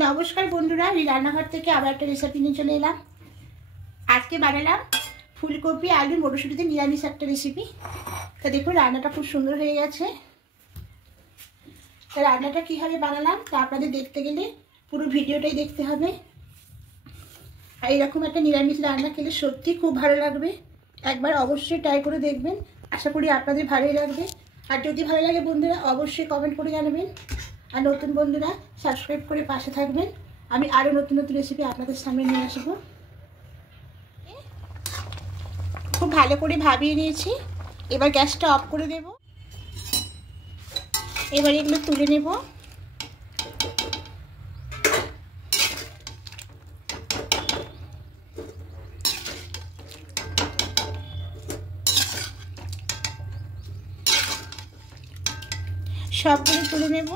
নমস্কার বন্ধুরা, আমি রান্নাঘর থেকে আবার একটা রেসিপি নিয়ে চলে এলাম। আজকে বানালাম ফুলকপি আলু মটরশুঁটিতে নিরামিষ একটা রেসিপি। তা দেখুন রান্নাটা খুব সুন্দর হয়ে গেছে। তা রান্নাটা কীভাবে বানালাম তা আপনাদের দেখতে গেলে পুরো ভিডিওটাই দেখতে হবে। আর এরকম একটা নিরামিষ রান্না খেলে সত্যি খুব ভালো লাগবে। একবার অবশ্যই ট্রাই করে দেখবেন, আশা করি আপনাদের ভালোই লাগবে। আর যদি ভালো লাগে বন্ধুরা অবশ্যই কমেন্ট করে জানাবেন। আর নতুন বন্ধুরা সাবস্ক্রাইব করে পাশে থাকবেন, আমি আরও নতুন নতুন রেসিপি আপনাদের সামনে নিয়ে আসব। খুব ভালো করে ভাবিয়ে নিয়েছি, এবার গ্যাসটা অফ করে দেব। এবার এগুলো তুলে নেব। সবগুলো তুলে নেব।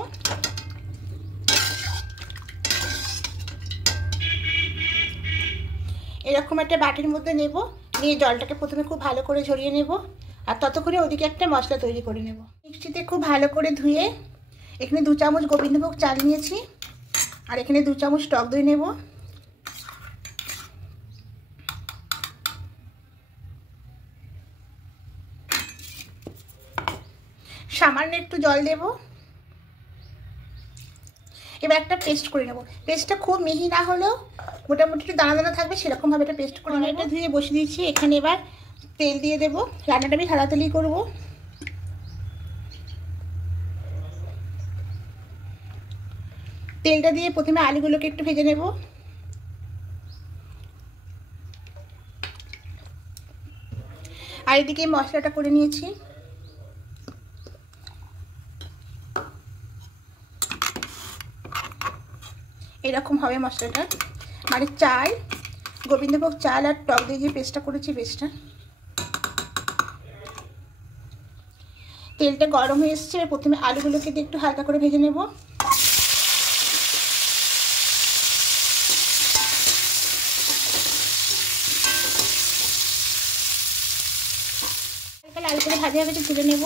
এরকম একটা বাটির মধ্যে নেব, নিয়ে জলটাকে প্রথমে খুব ভালো করে ঝরিয়ে নেব। আর ততক্ষণে ওদিকে একটা মশলা তৈরি করে নেব। মিক্সিতে খুব ভালো করে ধুয়ে এখানে 2 চামচ গোবিন্দভোগ চাল নিয়েছি, আর এখানে 2 চামচ টক দই নেব। সামান্য একটু জল দেব। এবার একটা পেস্ট করে নেব। পেস্টটা খুব মিহি না হলেও মোটামুটি একটু দানা দানা থাকবে, সেরকমভাবে একটা পেস্ট করে নেব। এটা ধুয়ে বসিয়ে দিয়েছি। এখানে এবার তেল দিয়ে দেব। রান্নাটা আমি সাদা তেলেই করবো। তেলটা দিয়ে প্রথমে আলুগুলোকে একটু ভেজে নেব। আর এদিকে মশলাটা করে নিয়েছি। এরকম হবে মশলাটা, মানে চাল, গোবিন্দভোগ চাল আর টক দিয়ে যে পেস্টটা করেছি পেস্টটা। তেলটা গরম হয়ে এসেছে। প্রথমে আলুগুলোকে দিয়ে একটু হালকা করে ভেজে নেব। হালকা লাল করে ভাজা ভেজে তুলে নেব।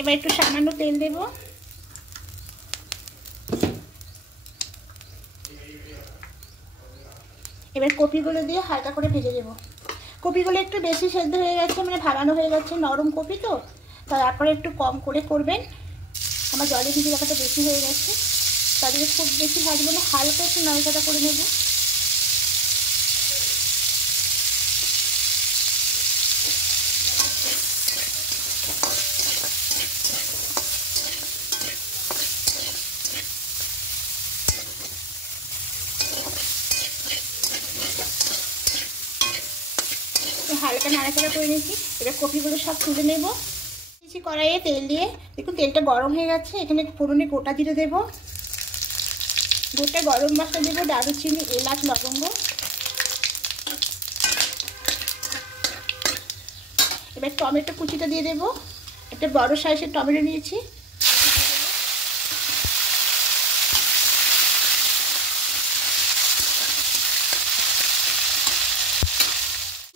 এবার একটু সামান্য তেল দেব। এবার কপিগুলো দিয়ে হালকা করে ভেজে দেব। কপিগুলো একটু বেশি সেদ্ধ হয়ে গেছে, মানে ভাঙানো হয়ে গেছে, নরম কপি তো, তারপরে একটু কম করে করবেন। আমার জলে ভিজে রাখাটা বেশি হয়ে গেছে, তাদেরকে খুব বেশি ভাজবো না, হালকা একটু নাড়াচাড়া করে নেব। হালকা নাড়াচাড়া করে নিয়েছি। এবার কপিগুলো সব তুলে নেব। কড়াইয়ে তেল দিয়ে দেখুন তেলটা গরম হয়ে গেছে। এখানে ফোড়নে গোটা জিরে দেব, গোটা গরম মশলা দেবো, দারুচিনি, এলাচ, লবঙ্গ। এবার টমেটো কুচিটা দিয়ে দেবো। একটা বড় সাইজের টমেটো নিয়েছি।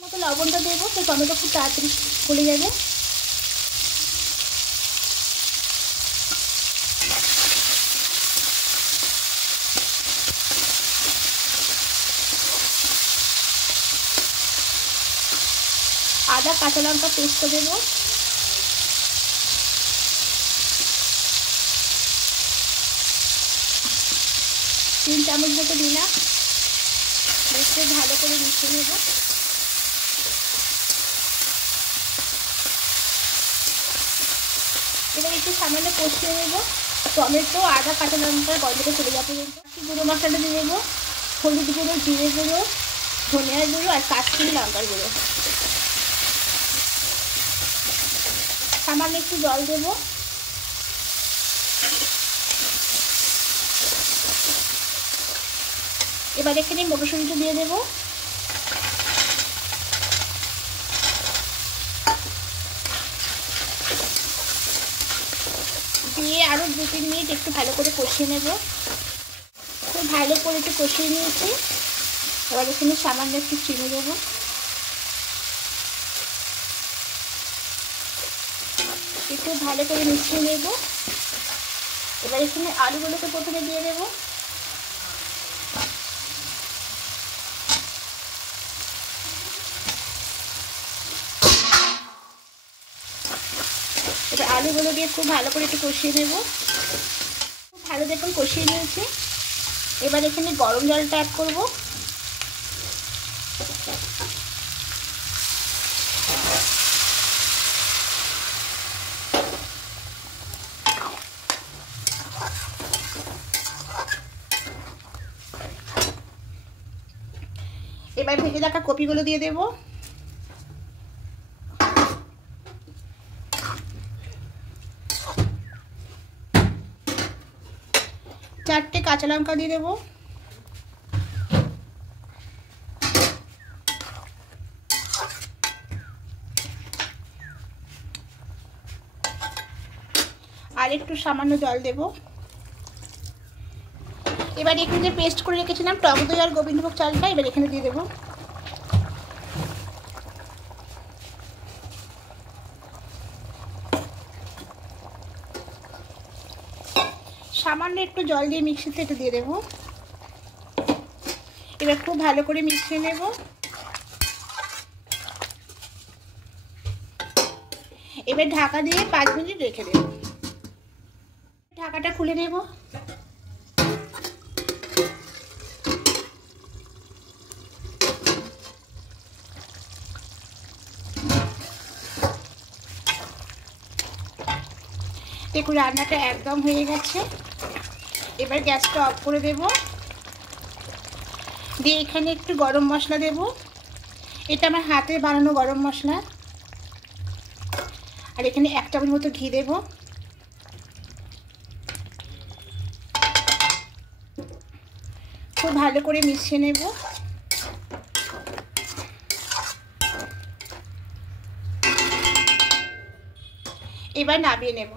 মতো লবণটা দেবো, তো টমেটো খুব তাড়াতাড়ি গলে যাবে। আদা কাঁচা লঙ্কা পেস্ট দেব। তিন চামচ মতো দিলাম। বেশ ভালো করে মিশিয়ে নেব। এবার একটু সামান্য কষিয়ে নেব। টমেটো, আদা, কাঁচা লঙ্কার গন্ধটা চলে যাওয়া পর্যন্ত গুঁড়ো মশলাটা দিয়ে দেবো। হলুদ গুঁড়ো, জিরে গুঁড়ো, ধনিয়ার গুঁড়ো আর কাশ্মীরি লঙ্কার গুঁড়ো। সামান্য একটু জল দেব। এবার এখানে মটরশুঁটিটা দিয়ে দেবো। দিয়ে আরও 2-3 মিনিট একটু ভালো করে কষিয়ে নেব। খুব ভালো করে একটু কষিয়ে নিয়েছি। এবার এখানে সামান্য একটু চিনি দেবো। একটু ভালো করে মিশিয়ে নেব। এবার এখানে আলুগুলোকে প্রথমে দিয়ে দেবো। এবার আলুগুলো দিয়ে খুব ভালো করে একটু কষিয়ে নেব। খুব ভালো দেখুন কষিয়ে নিয়েছি। এবার এখানে গরম জলটা অ্যাড করব। এবার ভেজে রাখা কপিগুলো দিয়ে দেব। চারটে কাঁচা লঙ্কা দিয়ে দেব। আর একটু সামান্য জল দেব। এবার এখানে যে পেস্ট করে রেখেছিলাম টক দই আর গোবিন্দভোগ চালটা এবার এখানে দিয়ে দেব। সামান্য একটু জল দিয়ে মিক্সিতে একটু দিয়ে দেব। এবার খুব ভালো করে মিশিয়ে নেব। এবার ঢাকা দিয়ে 5 মিনিট রেখে দেব। ঢাকাটা খুলে নেব। দেখুন রান্নাটা একদম হয়ে গেছে। এবার গ্যাসটা অফ করে দেব। দিয়ে এখানে একটু গরম মশলা দেব। এটা আমার হাতে বানানো গরম মশলা। আর এখানে 1 চামচ মতো ঘি দেব। খুব ভালো করে মিশিয়ে নেব। এবার নামিয়ে নেব।